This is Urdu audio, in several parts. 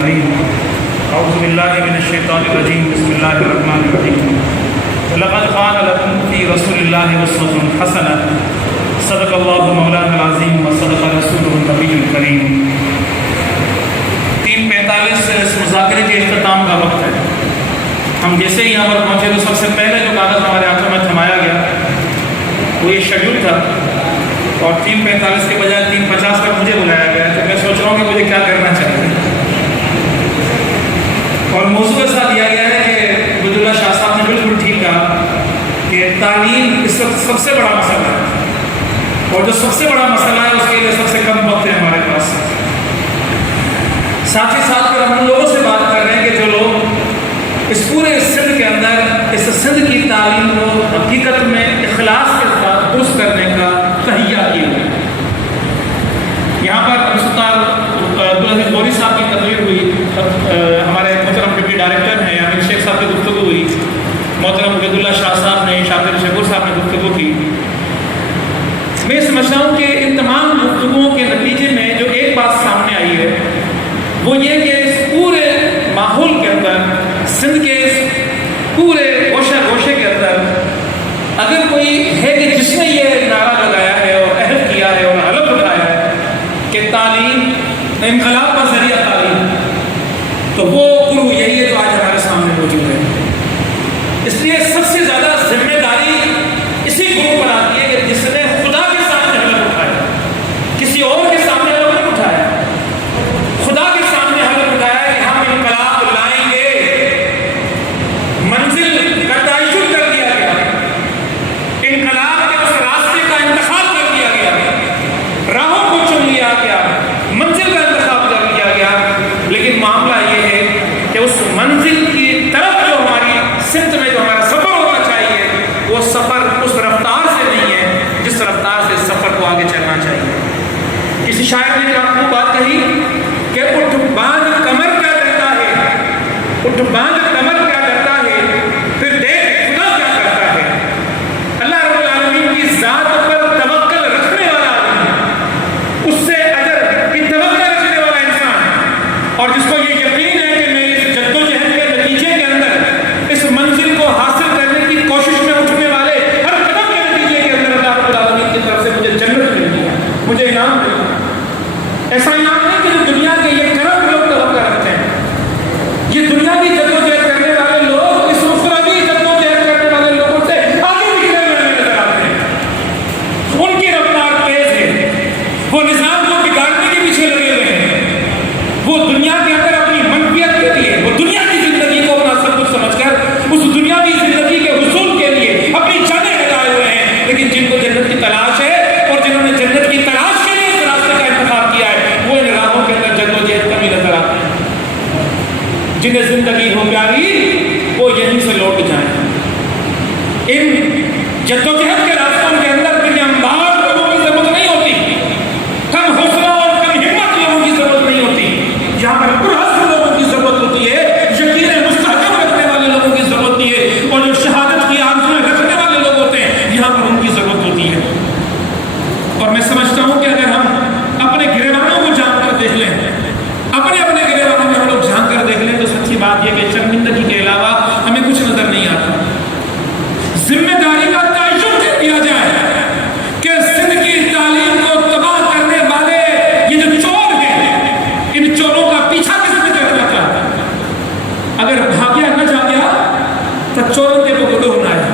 العظیم اعوذ باللہ من الشیطان الرجیم بسم اللہ الرحمن الرحیم لقد کان لکم فی رسول اللہ اسوۃ حسنہ صدق اللہ مولانا العظیم وصدق رسولہ النبی الکریم۔ 3:45 سے اس مذاکرے کے اختتام کا وقت ہے۔ ہم جیسے ہی یہاں پر پہنچے تو سب سے پہلے جو کاغذ ہمارے ہاتھوں میں تھمایا گیا وہ یہ شیڈول تھا، اور 3:45 کے بجائے 3:50 پر مجھے بلایا گیا، تو میں سوچ رہا ہوں کہ مجھے کیا کرنا چاہیے، اور موضوع ایسا دیا گیا ہے کہ عبداللہ شاہ صاحب نے بالکل ٹھیک کہا کہ تعلیم اس وقت سب سے بڑا مسئلہ ہے، اور جو سب سے بڑا مسئلہ ہے اس کے لیے سب سے کم وقت ہے ہمارے پاس۔ ساتھ ہی ساتھ پر ہم ان لوگوں سے بات کر رہے ہیں کہ جو لوگ اس پورے سندھ کے اندر اس سندھ کی تعلیم کو حقیقت میں اخلاص کے ساتھ درست کرنے کا تہیہ کیے ہوئے۔ یہاں پر عبدالعزیز غوری صاحب کی تقریر ہوئی، ہمارے محترم ڈپٹی ڈائریکٹر ہیں امین شیخ صاحب کی گفتگو ہوئی، محترم عبداللہ شاہ صاحب نے، شاکر شکور صاحب نے گفتگو کی۔ میں سمجھتا ہوں کہ ان تمام گفتگوؤں کے نتیجے میں جو ایک بات سامنے آئی ہے وہ یہ کہ اس پورے ماحول کے اندر، سندھ کے اس پورے گوشے کے اندر اگر کوئی ہے کہ جس نے یہ نعرہ لگایا ہے اور عہد کیا ہے اور حلف اٹھایا ہے کہ تعلیم انقلاب کا ذریعہ تعلیم، تو وہ گرو یہی ہے جو آج ہمارے سامنے موجود ہے۔ اس لیے سب سے زیادہ ذمہ داری اسی گرو پر آتی ہے کہ جس نے خدا کے سامنے حلف اٹھایا، کسی اور کے سامنے حلف نہیں اٹھایا، خدا کے سامنے حلف اٹھایا کہ ہم انقلاب لائیں گے۔ منزل کا تعین کر دیا گیا، انقلاب کے اس راستے کا انتخاب کر دیا گیا، راہوں کو چن لیا گیا، منزل کا انتخاب کر لیا گیا، لیکن معاملہ یہ ہے کہ اس منزل کی طرف جو ہماری سمت میں جو ہمارا سفر ہونا چاہیے وہ سفر اس رفتار سے نہیں ہے جس رفتار سے سفر کو آگے چلنا چاہیے۔ کسی شاعر نے جو بات کہی کہ اٹھ باندھ کمر کیا کرتا ہے، اٹھ باندھ کمر کیا کرتا ہے، پھر دیکھ خدا کیا کرتا ہے۔ اللہ رب العالمین کی ذات پر توکل رکھنے والا آدمی، اس سے اجر کی توقع رکھنے والا انسان، اور جس کو یہ یقین ہے کہ میں اس جدوجہد کے نتیجے کے اندر اس منزل کو حاصل کرنے کی کوشش میں اٹھنے والے ہر قدم کے نتیجے کے اندر اللہ رب العالمین کی طرف سے مجھے جنت ملے گی، مجھے انعام ملے گا۔ ایسا انعام نہیں کہ جو دنیا کے یہ کرم لوگ توقع رکھتے ہیں، یہ دنیا کی جدوجہد کرنے والے لوگ اس اخروی جدوجہد کرنے والے لوگوں سے آگے نکلے ہوئے نظر آتے ہیں۔ ان کی رفتار تیز ہے، وہ نظام کو بگاڑنے کے پیچھے لگے ہوئے ہیں، وہ دنیا کے اندر اپنی منفیت کے لیے، وہ دنیا کی زندگی کو اپنا سب کچھ سمجھ کر اس دنیاوی زندگی کے حصول کے لیے اپنی جانیں لگائے ہوئے ہیں، لیکن جن کو جنت کی تلاش ہے اور جنہوں نے جنت کی تلاش کے لیے اس راستے کا انتخاب کیا ہے وہ ان راہوں کے اندر جدوجہد کمی نظر آتے ہیں۔ جنہیں زندگی ہو پیاری وہ یہیں سے لوٹ جائیں۔ ان جدوجہد کے راستوں کے اندر پھر امبار لوگوں کی ضرورت نہیں ہوتی، کم حوصلہ اور کم ہمت لوگوں کی ضرورت نہیں ہوتی، یہاں پر پرحسن لوگوں کی ضرورت ہوتی ہے، یقین مستحکم رکھنے والے لوگوں کی ضرورت ہوتی ہے، اور جو شہادت کی آرزویں رکھنے والے لوگ ہوتے ہیں یہاں پر ان کی ضرورت ہوتی ہے۔ اور میں سمجھتا ہوں کہ اگر ہم اپنے گریبانوں کو جان کر دیکھ لیں، اپنے اپنے گریبانوں میں ہم لوگ جھانک کر دیکھ لیں، تو سچی بات یہ کہ شرمندگی کے علاوہ ہمیں کچھ نظر نہیں آتا۔ ذمہ داری کا تعین کر دیا جائے کہ سندھ کی تعلیم کو تباہ کرنے والے یہ جو چور ہیں، ان چوروں کا پیچھا کس نے کرنا چاہتا ہے؟ اگر بھاگیا نہ جا گیا تو چوروں کے پکڑو ہونا ہے۔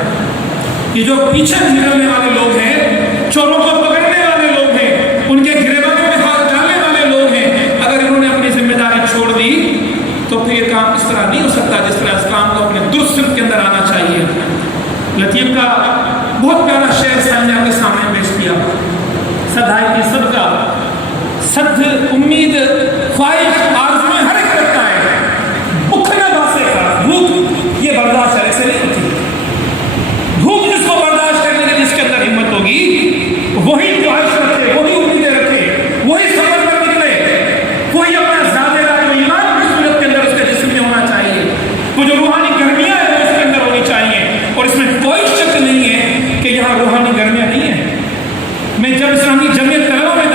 یہ جو پیچھے نکلنے والے لوگ ہیں، چوروں کو پکڑنے والے لوگ ہیں، ان کے گریبانوں میں ہاتھ ڈالنے والے لوگ ہیں، اگر انہوں نے اپنی ذمہ داری چھوڑ دی تو پھر یہ کام اس طرح نہیں ہو سکتا جس طرح اس کام کو اپنے درست سمت کے اندر آنا چاہیے۔ لطیف کا بہت پیارا شعر سامنے آپ کے سامنے پیش کیا، صدائے کی صدقہ صد امید خواہش آرزویں ہر ایک کرتا ہے، بھوک نہ باسے کا بھوک یہ برداشت ہے، ایسے نہیں ہوتی۔ بھوک جس کو برداشت کرنے کی جس کے اندر ہمت ہوگی وہی خواہش رکھے، وہی امیدیں رکھے، وہی سفر پر نکلے، وہی اپنا زیادہ راج و ایمان کی صورت کے اندر اس کے جسم میں ہونا چاہیے، وہ جو روحانی گرمیاں ہیں اس کے اندر ہونی چاہیے۔ اور اس میں کوئی شک نہیں ہے کہ یہاں روحانی گرمیاں نہیں ہیں۔ میں جب اسلامی جمعیت طلبہ میں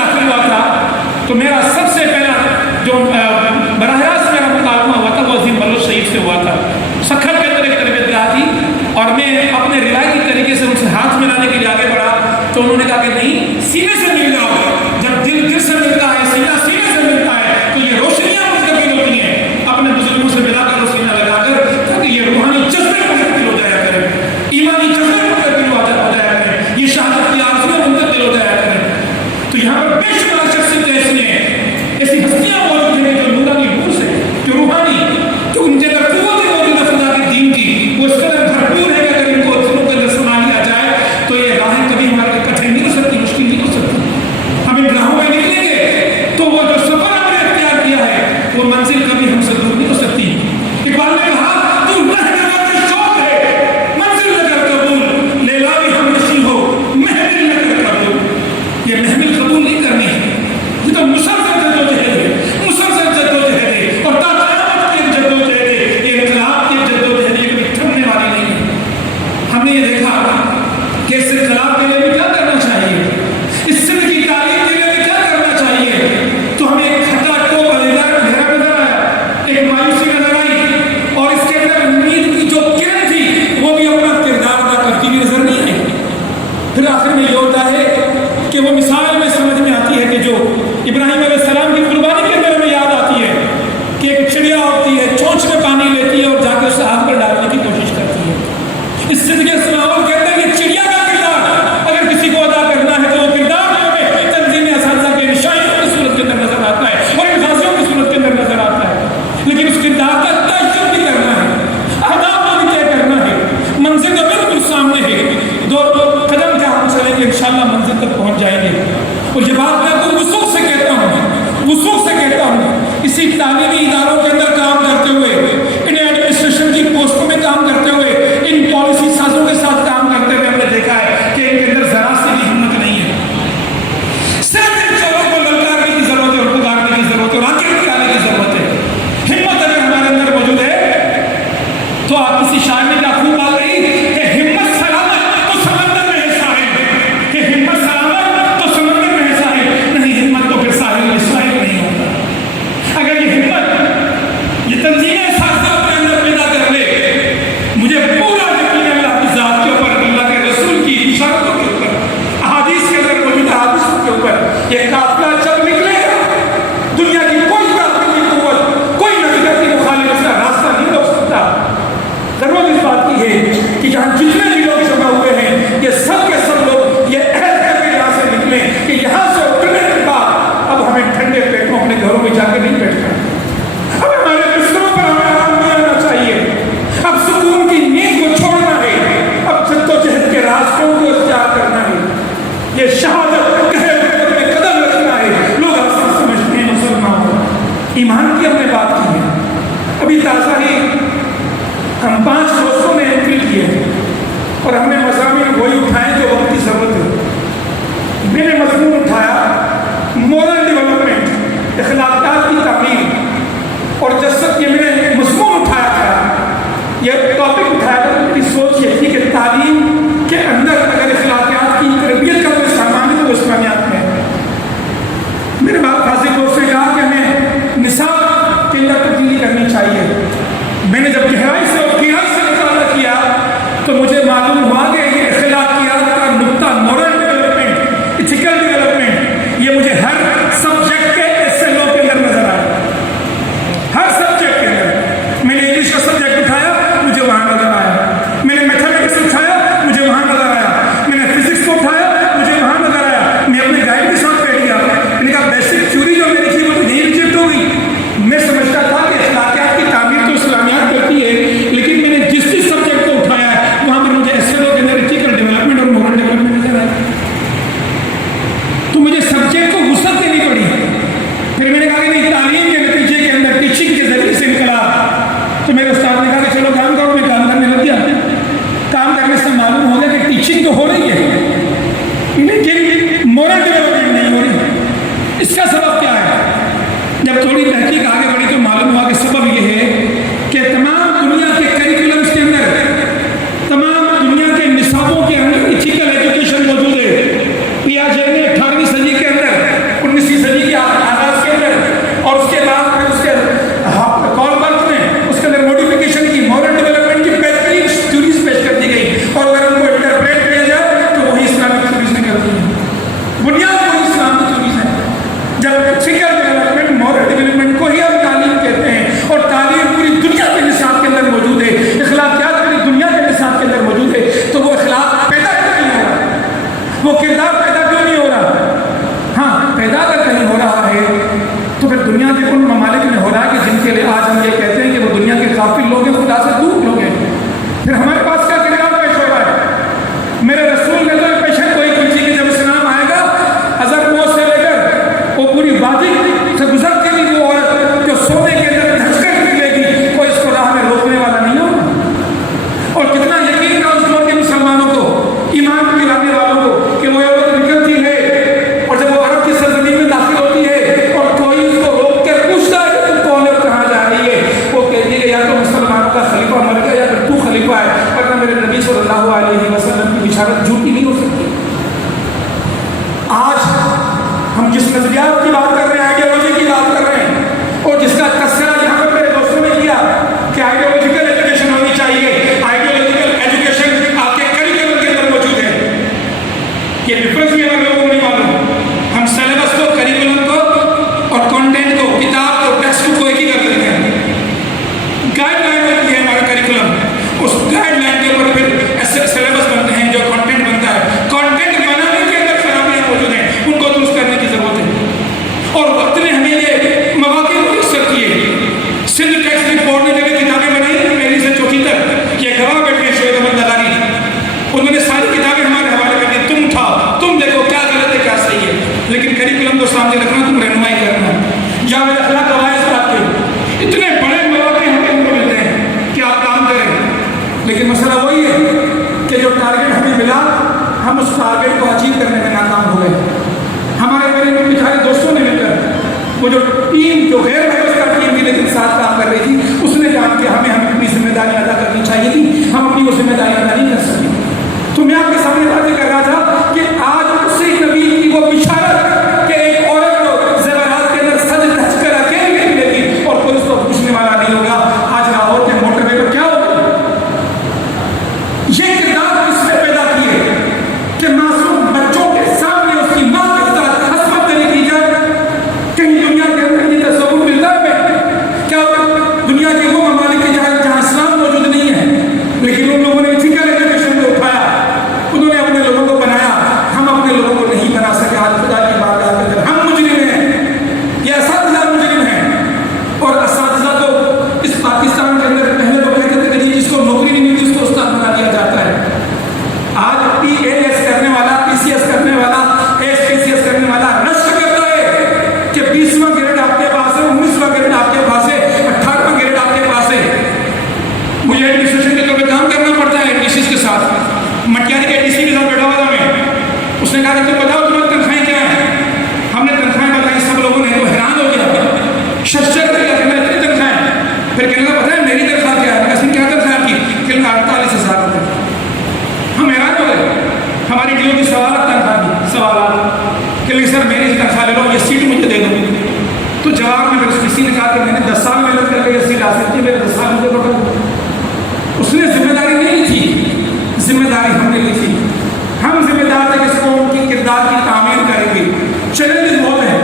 زندگی اسلام کہتے ہیں یہ چڑیا کا کردار اگر کسی کو ادا کرنا ہے تو وہ کردار ہمیں تنظیم اساتذہ کے نشانیوں کی صورت کے اندر نظر آتا ہے اور ان غازیوں کی صورت کے اندر نظر آتا ہے، لیکن اس کردار کا تعین بھی کرنا ہے، اہداف کو بھی طے کرنا ہے، منزل تو بالکل سامنے ہے، دو قدم کا ہم چلیں گے انشاءاللہ منزل تک پہنچ جائیں گے۔ اور یہ بات میں کو وثوق سے کہتا ہوں، اسی تعلیمی اداروں کے اندر کام کرتے ہوئے، ان ایڈمنسٹریشن کی پوسٹوں میں کام کرتے ہوئے، ان پالیسی سازوں کے ساتھ کام کرتے ہوئے ہم نے دیکھا ہے کہ ان کے اندر ذرا سی بھی ہمت نہیں ہے، صرف ان چوروں کو للکارنے کی ضرورت ہے اور پکارنے کی ضرورت ہے اور آنکھیں نکالنے کی ضرورت ہے۔ ہمت اگر ہمارے اندر موجود ہے تو آپ کسی شاعر نے کیا خوب بات کہی کہ ہمت سلامت تو سمندر میں ہے ساحل، کہ ہمت سلامت تو سمندر میں ہے ساحل، نہیں ہمت تو پھر ساحل میں ساحل نہیں ہوتا۔ اگر یہ ہمت یہ تنظیمیں اساتذہ اپنے اندر پیدا کر لے، مجھے پورا یقین ہے اللہ کی ذات کے اوپر، اللہ کے رسول کی اشارتوں کے اوپر، احادیث کے اندر موجود احادیث کے اوپر، یہ قافلہ جب نکلے گا دنیا کی کوئی طاقت کی قوت، کوئی نبی کی مخالف اس کا راستہ نہیں روک سکتا۔ ضرورت اس بات کی ہے کہ یہاں جتنے بھی لوگ جمع ہوئے ہیں یہ سب کے سب لوگ یہ عہد کر کے یہاں سے نکلیں کہ یہاں سے اٹھنے کے بعد اب ہمیں ٹھنڈے پیٹوں اپنے گھروں میں جا کے نہیں بیٹھنا، اب ہمارے بستروں پر ہمیں آرام نہیں آنا چاہیے، اب سکون کی نیند کو چھوڑنا ہے، اب جدوجہد کے راستوں کو اختیار کرنا ہے، یہ شہادت کہے ہوئے میں قدم رکھنا ہے۔ لوگ اکثر سمجھتے ہیں مسلمان ہو، ایمان کی ہم نے بات کی ہے، ابھی تازہ ہی ہم 5 دوستوں نے انٹری کیے اور ہم نے مضامین وہی اٹھائے جو وقت کی ضرورت ہے۔ میں نے مضمون اٹھایا مورل ڈیولپمنٹ، اخلاقیات کی تعمیر، اور جسد یہ میں نے مضمون اٹھایا تھا، یہ ٹاپک اٹھایا تھا، میری سوچ یہ تھی کہ تعلیم کے اندر اگر اخلاقیات کی تربیت کا کوئی سامان ہے تو اسلامیات میں ہے۔ میرے بعد خاصی دوست نے کہا کہ ہمیں نصاب کے اندر تبدیلی کرنی چاہیے۔ میں نے جب گہرائی سے مطالعہ کیا تو مجھے معلوم ہوا کہ یہ اخلاقیات کا نقطہ مورل ڈیولپمنٹ، ایتھیکل ڈیولپمنٹ، یہ مجھے ہر سبجیکٹ کے SLO کے اندر نظر آیا، ہر سبجیکٹ کے اندر۔ میں نے انگلش کا سبجیکٹ اٹھایا مجھے وہاں نظر آیا، میں نے میتھمیٹکس اٹھایا مجھے وہاں نظر آیا، میں نے فزکس کو اٹھایا مجھے وہاں نظر آیا۔ میں اپنے گائیڈ کے ساتھ بیٹھ گیا، میں نے کہا بیسک تھیوری جو میری تھی وہ تو نہیں ریجیکٹ ہو گئی۔ میں سمجھتا تھا کہ اخلاقیات کی تعمیر تو اسلامیات کرتی ہے، لیکن میں نے جس سبجیکٹ کو اٹھایا ہے وہاں پر مجھے SLO کے اندر ایتھیکل ڈیولپمنٹ اور مورل ڈیولپمنٹ نظر آیا، تو مجھے سبجیکٹ کو وسعت دینی پڑی۔ پھر میں نے کہا کہ نہیں، تعلیم کے نتیجے کے اندر ٹیچنگ کے ذریعے سے انقلاب، تو میرے استاد نے کہا کہ چلو کام کرو، میں کام کرنے لگ گیا۔ کام کرنے سے معلوم ہو گیا کہ ٹیچنگ تو ہو رہی ہے لیکن مورل ڈیولپمنٹ نہیں ہو رہی۔ اس کا سبب کیا ہے؟ جب تھوڑی تحقیق آگے بڑھی تو معلوم ہوا کہ سبب یہ ہے کہ تمام دنیا کے کریکولمس کے اندر، تمام دنیا کے نصابوں کے اندر ایتھیکل ایجوکیشن موجود ہے۔ پیاجے نے 18ویں صدی کے اندر، 19ویں صدی کے آغاز کے اندر، اور اس کے بعد پھر اس کے کالبرتھ نے اس کے اندر موڈیفیکیشن کی، مورل ڈیولپمنٹ کی بہترین تھیوریز پیش کر دی گئی، اور اگر ان کو انٹرپریٹ کیا جائے تو ہم اس ٹارگیٹ کو اچیو کرنے میں ناکام ہو گئے. ہمارے میرے بچارے دوستوں نے مل کر وہ جو ٹیم جو غیر وابستہ ٹیم کی لیکن ساتھ کام کر رہی تھی, اس نے جان کے ہمیں اپنی ذمہ داری ادا کرنی چاہیے تھی, ہم اپنی وہ ذمہ داری ادا نہیں کر سکے. تو میں آپ کے سامنے باتیں کر رہا تھا کہ آج اسی نبی کی وہ بشارت کہ ایک عورت کو زیورات کے اندر سج دھج کر اکیلے ملے گی اور کوئی اس کو پوچھنے والا نہیں ہوگا. آج لاہور کے موٹر وے پر کیا ہوگا؟ یہ کردار اس نے پیدا کیے کہ معصوم بچوں کے سامنے اس کی ماں کے ساتھ حسمت دری کی جائے. کہیں دنیا کے اندر یہ تصور ملتا ہے کیا دنیا کے وہ ممالک کے جہاں اسلام موجود نہیں ہے لیکن ان لوگوں نے فکر ایجوکیشن کو اٹھایا, انہوں نے اپنے لوگوں کو بنایا, ہم اپنے لوگوں کو نہیں بنا سکے. آج خدا کی بات ہے ہم مجرم ہیں, یہ اساتذہ مجرم ہیں. اور اساتذہ تو اس پاکستان کے اندر پہلے تو کہتے تھے کہ جس کو نوکری نہیں ملتی اس کو استاد بنا دیا جاتا ہے. آج PAS کرنے والا, PCS کرنے والا, SPCS کرنے والا رشک کرتا ہے کہ 20واں گریڈ آپ کے پاس ہے, 19واں گریڈ آپ کے پاس ہے, 18واں گریڈ آپ کے پاس ہے. مجھے ایڈمنسٹریشن کے طور پہ کام کرنا پڑتا ہے ڈی کے ساتھ. مٹیاری کے DC کے ساتھ بیٹھا ہوا تھا میں, اس نے کہا کہ تم بتاؤ تمہاری تنخواہیں کیا ہیں. ہم نے تنخواہیں بتائی, سب لوگوں نے, وہ حیران ہو گیا, ششر کیا کہ میں اتنی تنخواہیں. پھر کہنے لگا پتہ ہے میری تنخواہ کیا ہے؟ کیا تنخواہ کی؟ کہ 48,000 روپے. ہم حیران ہو گئے. ہماری ڈیو کی سوالات کہ سر میری تنخواہ لے لو, یہ سیٹ مجھے دے دو. تو جواب میں کسی نے کہا کہ میں نے 10 سال محنت کر کے یہ سیٹ حاصل کی, میرے 10 سال مجھے پکڑ. اس نے ذمہ داری نہیں لی تھی, ذمہ داری ہم نے لی تھی. ہم ذمہ دار تھے کہ اس قوم کی کردار کی تعمیر کریں گے. چیلنجز بہت ہیں,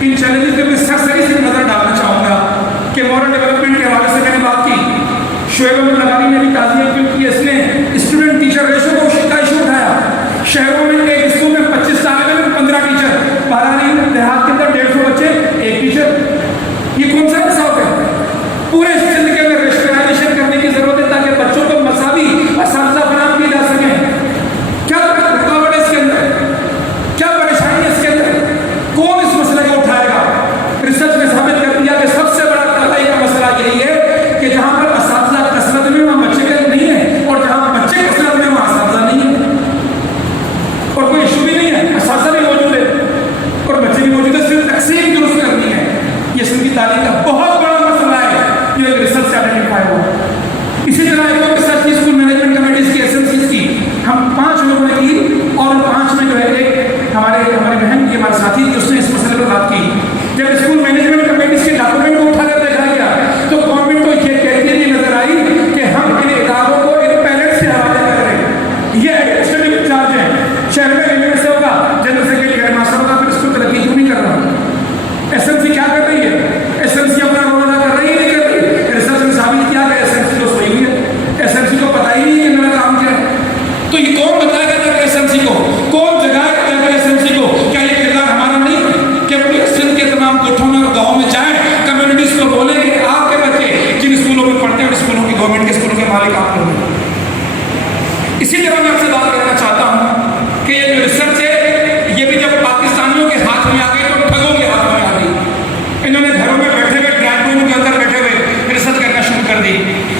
ان چیلنجز پہ میں سرسری سے نظر ڈالنا چاہوں گا کہ مورل ڈیولپمنٹ کے حوالے سے میں نے بات کی. شعیب احمد لغاری نے بھی تعزیت کی, اس نے اسٹوڈنٹ ٹیچر ریشو کو کا ایشو اٹھایا. شہروں میں ایک اسکول میں 25 طالب علم 15 ٹیچر, بارانی دیہات کے اندر 150 بچے ایک ٹیچر. یہ کون سا انصاف ہے؟ پورے سندھ کے اندر ریشنلائزیشن کرنے کی ضرورت ہے تاکہ بچوں کو مساوی اساتذہ فراہم کیے جا سکیں. کیا رکاوٹ ہے اس کے اندر؟ کیا پریشانی ہے اس کے اندر؟ کون اس مسئلے کو اٹھائے گا؟ ریسرچ نے ثابت کر دیا کہ سب سے بڑا تباہی کا مسئلہ یہی ہے کہ جہاں پر اساتذہ کثرت میں وہاں بچے نہیں ہیں, اور جہاں بچے کثرت میں وہاں اساتذہ نہیں ہیں. اور کوئی ایشو بھی نہیں ہے, اساتذہ بھی موجود ہے اور بچے بھی موجود ہے, صرف تقسیم درست کرنی ہے. یہ سب کی تعلیم کا بہت بڑا مسئلہ ہے جو ایک ریسرچ سے آئیڈینٹیفائی ہوا. اسی طرح ایک اور ریسرچ کی اسکول مینجمنٹ کمیٹیز کی SMCs کی ہم 5 لوگوں نے کی, اور 5 میں جو ہے ایک ہماری بہن کی ہمارے ساتھی تھی, اس نے اس مسئلے پر بات کی. جب اسکول مینجمنٹ کمیٹیز کے ڈاکومنٹ کو اٹھا کر دیکھا گیا تو گورنمنٹ کو یہ کہتی ہوئی نظر آئی کہ ہم ان اداروں کو ایک پیلٹ سے حوالے کر رہے ہیں. یہ ایڈمنسٹریٹو انچارج ہیں, چیئرمین ریلوے سے ہوگا, جنرل سیکرٹری ہیڈ ماسٹر ہوگا, پھر اس کو ترقی کیوں نہیں کر رہا؟ SMC کیا کر رہی ہے؟ SMC اپنا رول ادا کر رہی ہے نہیں کر رہی؟ ریسرچ نے ثابت کیا کہ SMC تو صحیح ہوئی ہے. SMC کو پتہ ہی نہیں ہے کہ میرا کام کیا ہے. تو یہ کون بتائے گا کہ SMC کو, کون جگائے گا کہ SMC کو؟ کیا یہ کردار ہمارا نہیں کہ اپنی سندھ کے تمام کوٹھوں میں اور گاؤں میں جائیں, کمیونٹیز کو بولیں کہ آپ کے بچے جن اسکولوں میں پڑھتے ہیں اور اسکولوں کی گورنمنٹ کے اسکولوں کے مالک آپ لوگ ہیں. اسی طرح میں آپ سے بات کرنا چاہتا ہوں کہ یہ جو ریسرچ ہے یہ بھی جب پاکستانیوں کے ہاتھ میں آ گئی تو ٹھگوں کے ہاتھ میں آ گئی. انہوں نے گھروں میں بیٹھے ہوئے ڈرائنگ روم کے اندر بیٹھے ہوئے ریسرچ کرنا شروع کر دی.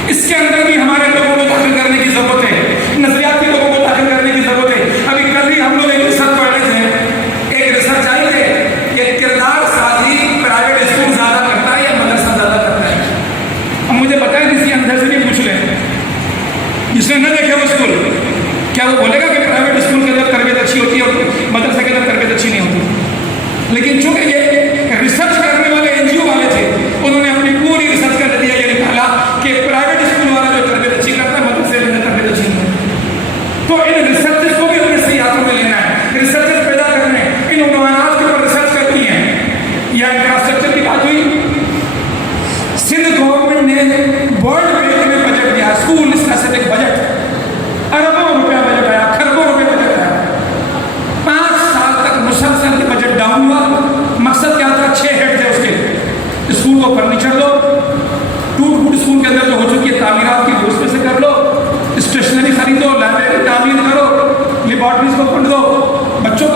اس کے اندر بھی ہمارے لوگوں کو داخل کرنے کی ضرورت ہے, نظریاتی لوگوں کو داخل کرنے کی ضرورت ہے. ابھی کل ہی ہم لوگ ایک ریسرچ پڑھ رہے تھے, ایک ریسرچ آئی ہے کہ کردار سازی پرائیویٹ اسکول زیادہ کرتا ہے یا مدرسہ زیادہ کرتا ہے. اب مجھے بتائیں کسی اندر سے بھی پوچھ لیں, جس نے نہ دیکھے وہ اسکول, کیا وہ بولے گا کہ پرائیویٹ اسکول کے اندر تربیت اچھی ہوتی ہے اور مدرسے کے اندر تربیت اچھی نہیں ہوتی؟ لیکن چونکہ یہ ریسرچ کرنے والے NGO والے تھے, انہوں نے اپنی پوری ریسرچ کا نتیجہ یہ نکالا کہ پرائیویٹ اسکول والا جو تربیت اچھی کرتا ہے مدرسے کے اندر تربیت اچھی نہیں ہوتی. تو ان ریسرچ کو بھی اپنے صحیح ہاتھوں میں لینا ہے, ریسرچ پیدا کرنے, ان عنوانات کے اوپر ریسرچ کرنی ہے. یا انفراسٹرکچر کی بات ہوئی, سندھ گورنمنٹ نے ورلڈ بینک میں بجٹ دیا, اسکول اسپیسیفک بجٹ, اربوں روپیہ بجٹ آیا, خربوں روپے بجٹ آیا. 5 سال تک مسلسل کے بجٹ ڈاؤن ہوا. مقصد کیا تھا؟ 6 ہیڈ تھے اس کے. اسکول کو فرنیچر دو, ٹوٹ پھوٹ اسکول کے اندر جو ہو چکی ہے تعمیرات کی وہ اس میں سے کر لو, اسٹیشنری خریدو, لائبریری تعمیر کرو, لیبارٹریز کو فنڈ دو, بچوں کو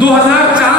2004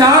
4